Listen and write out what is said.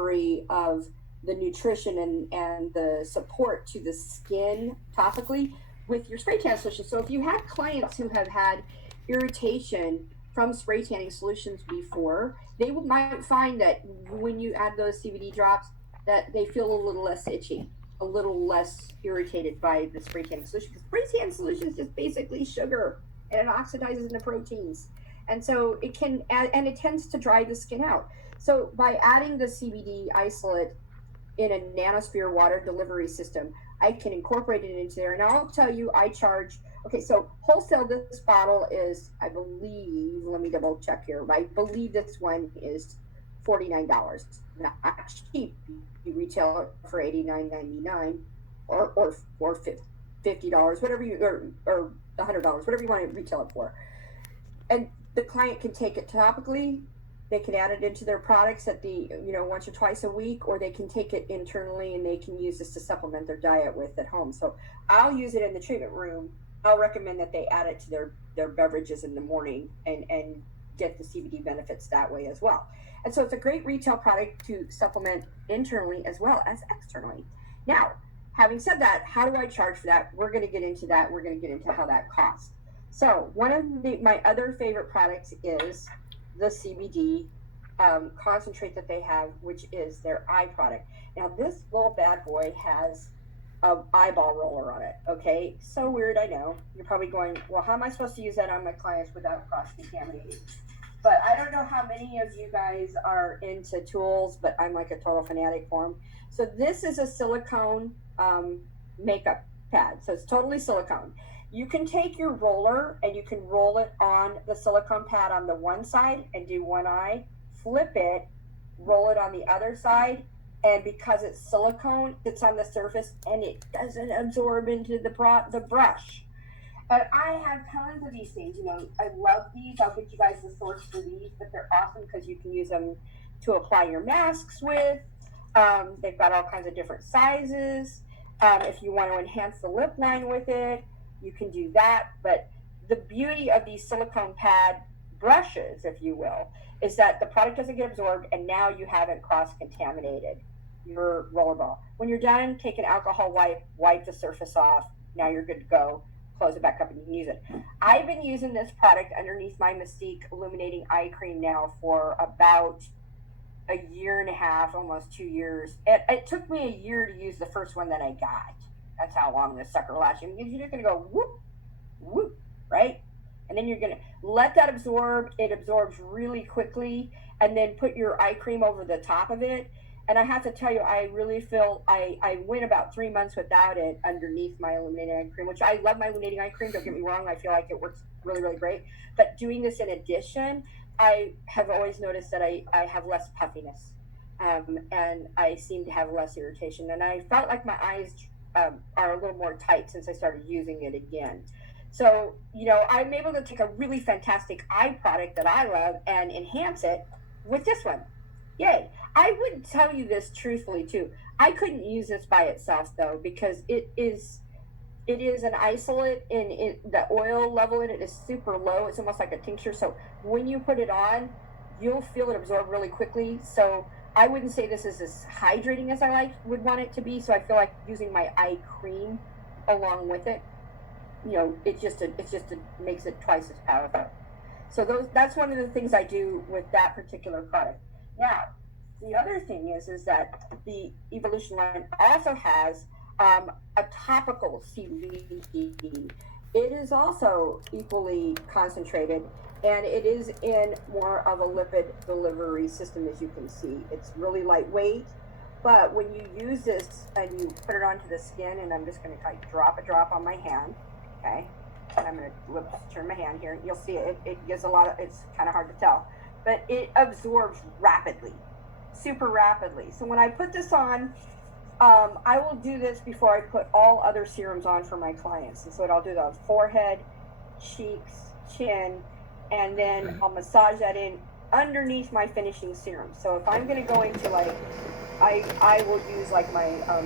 delivery of the nutrition and the support to the skin topically with your spray tan solution. So if you have clients who have had irritation from spray tanning solutions before, they might find that when you add those CBD drops, that they feel a little less itchy, a little less irritated by the spray tanning solution. Because spray tanning solution is just basically sugar, and it oxidizes into proteins, and so it can, and it tends to dry the skin out. So by adding the CBD isolate in a nanosphere water delivery system, I can incorporate it into there. And I'll tell you, I charge, okay, so wholesale, this bottle is, I believe, let me double check here. I believe this one is $49. Not cheap. You retail it for $89.99 or $50, whatever you, or $100, whatever you want to retail it for. And the client can take it topically. They can add it into their products at the, once or twice a week, or they can take it internally and they can use this to supplement their diet with at home. So I'll use it in the treatment room. I'll recommend that they add it to their beverages in the morning and get the CBD benefits that way as well. And so it's a great retail product to supplement internally as well as externally. Now, having said that, how do I charge for that? We're going to get into that. We're going to get into how that costs. So one of my other favorite products is the CBD concentrate that they have, which is their eye product. Now this little bad boy has an eyeball roller on it. Okay, so weird, I know. You're probably going, well, how am I supposed to use that on my clients without cross-contaminating? But I don't know how many of you guys are into tools, but I'm like a total fanatic for them. So this is a silicone makeup pad. So it's totally silicone. You can take your roller and you can roll it on the silicone pad on the one side and do one eye, flip it, roll it on the other side, and because it's silicone, it's on the surface and it doesn't absorb into the brush. But I have tons of these things. I love these. I'll get you guys the source for these, but they're awesome because you can use them to apply your masks with. They've got all kinds of different sizes. If you want to enhance the lip line with it, you can do that. But the beauty of these silicone pad brushes, if you will, is that the product doesn't get absorbed and now you haven't cross-contaminated your rollerball. When you're done, take an alcohol wipe the surface off. Now you're good to go. Close it back up and you can use it. I've been using this product underneath my Mystique Illuminating Eye Cream now for about a year and a half, almost 2 years. It took me a year to use the first one that I got. That's how long this sucker lasts. You're just going to go whoop, whoop, right? And then you're going to let that absorb. It absorbs really quickly. And then put your eye cream over the top of it. And I have to tell you, I really feel, I went about 3 months without it underneath my Illuminating Eye Cream, which I love my Illuminating Eye Cream. Don't get me wrong. I feel like it works really, really great. But doing this in addition, I have always noticed that I have less puffiness. And I seem to have less irritation. And I felt like my eyes are a little more tight since I started using it again. So, I'm able to take a really fantastic eye product that I love and enhance it with this one. Yay. I would tell you this truthfully too. I couldn't use this by itself though, because it is an isolate and the oil level in it is super low. It's almost like a tincture. So when you put it on, you'll feel it absorb really quickly. So I wouldn't say this is as hydrating as I would want it to be. So I feel like using my eye cream along with it, it just makes it twice as powerful. So that's one of the things I do with that particular product. Now, the other thing is that the Evolution line also has a topical CBD. It is also equally concentrated, and it is in more of a lipid delivery system, as you can see. It's really lightweight, but when you use this and you put it onto the skin, and I'm just going to drop a drop on my hand, okay? And I'm going to turn my hand here. You'll see it gives it's kind of hard to tell, but it absorbs rapidly, super rapidly. So when I put this on, I will do this before I put all other serums on for my clients. And so I'll do the forehead, cheeks, chin, and then I'll massage that in underneath my finishing serum. So if I'm going to go into I will use like my